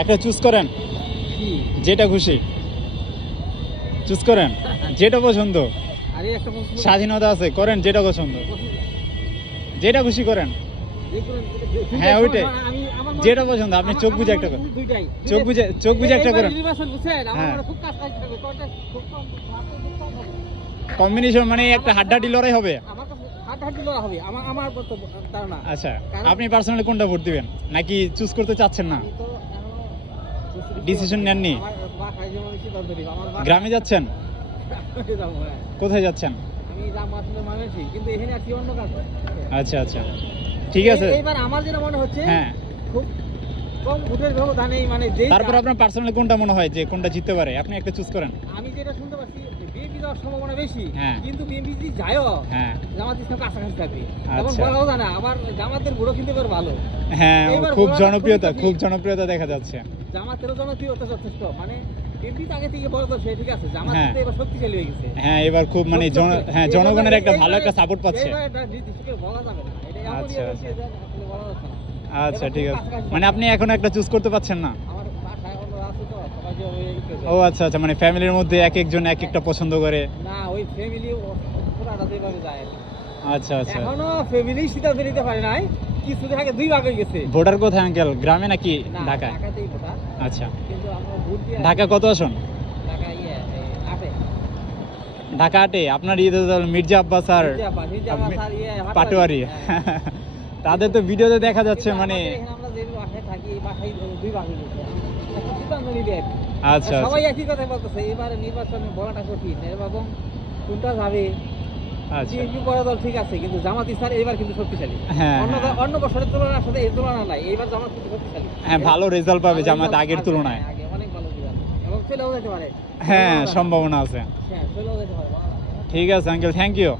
একটা চুজ করেন, যেটা খুশি চুজ করেন, যেটা পছন্দ। স্বাধীনতা আছে, করেন যেটা পছন্দ, যেটা খুশি করেন। হ্যাঁ ওইটাই, যেটা পছন্দ। আপনি চোখ বুঝে একটা করেন, চোখ বুঝে একটা করেন। হ্যাঁ কম্বিনেশন মানে একটা হাড্ডাহাড্ডি লড়াই হবে। আচ্ছা আপনি পার্সোনালি কোনটা ভোট দিবেন, নাকি চুজ করতে চাচ্ছেন না, ডিসিশন নেননি? গ্রামে যাচ্ছেন? কোথায় যাচ্ছেন? আচ্ছা আচ্ছা ঠিক আছে। এবার আমার যেটা মনে হচ্ছে, হ্যাঁ খুব কম ভোটের ব্যবধানেই মানে যে, তারপর আপনার পার্সোনালি কোনটা মনে হয় যে কোনটা জিততে পারে, আপনি একটা চুজ করেন। আমি যেটা শুনতে পাচ্ছি বিএনপি যাওয়ার সম্ভাবনা বেশি, হ্যাঁ। কিন্তু বিএনপি যদি যায়ও, হ্যাঁ জামাত ইসলাম কাছাকাছি থাকবে। এখন আচ্ছা। বলাও জানা, আবার জামাতের ভোটও কিন্তু এবার ভালো। হ্যাঁ এবার খুব বলাটা জনপ্রিয়তা, খুবই খুব জনপ্রিয়তা দেখা যাচ্ছে। জামাতেরও জনপ্রিয়তা যথেষ্ট, মানে বিএনপি তো আগে থেকে বড় দল, সে ঠিক আছে, জামাত হ্যাঁ। কিন্তু এবার শক্তিশালী হয়ে গেছে। হ্যাঁ এবার খুব মানে হ্যাঁ জনগণের একটা ভালো একটা সাপোর্ট পাচ্ছে। এবার এটা নির্দিষ্ট বলা যাবে না, এটা এমনই আচ্ছা, হয়েছে যে আসলে বলা যাচ্ছে না। আচ্ছা এবার ঠিক খুব আছে, কাছাকাছি মানে আপনি এখন একটা চুজ করতে পারছেন না। আমার বাসায় অন্য আছে তো, সবাই যে ওই ও আচ্ছা আচ্ছা, মানে ফ্যামিলির মধ্যে এক একজন এক একটা পছন্দ করে। না, ওই ফ্যামিলি পুরাটা যেভাবে যায়, আচ্ছা আচ্ছা। এখনো ফ্যামিলি সিদ্ধান্ত নিতে পারে নাই, কিছুদিন আগে 2 ভাগ হয়ে গেছে। ভোটার কোথায় আঙ্কেল, গ্রামে নাকি না, ঢাকায়? ঢাকাতেই ভোটার, আচ্ছা কিন্তু আমরা ভোট দিয়ে ঢাকা কত আসন? ঢাকা আটে। ঢাকা 8-এ আপনার ইয়ে মির্জা আব্বাস আর পাটোয়ারি তাদের তো ভিডিওতে দেখা যাচ্ছে মানে। আমরা যে বাসায় থাকি, এই বাসায় 2 ভাগ হয়ে গেছে, এখন সিদ্ধান্ত নিতে আর কি। আচ্ছা সবাই একই কথা বলতেছে, এবারে নির্বাচনে বলাটা কঠিন, এবং কোনটা যাবে। আচ্ছা বিএনপি বড় দল ঠিক আছে, কিন্তু জামাত ইসলাম এবার কিন্তু শক্তিশালী। হ্যাঁ অন্য বছরের তুলনার সাথে এর তুলনা নাই, এইবার জামাত কিন্তু শক্তিশালী। হ্যাঁ ভালো রেজাল্ট পাবে জামাত আগের তুলনায়। আগে অনেক ভালো রেজাল্ট, এবং চলেও যেতে পারে। হ্যাঁ সম্ভাবনা আছে। হ্যাঁ চলেও যেতে পারে। ঠিক আছে আঙ্কেল, থ্যাংক ইউ।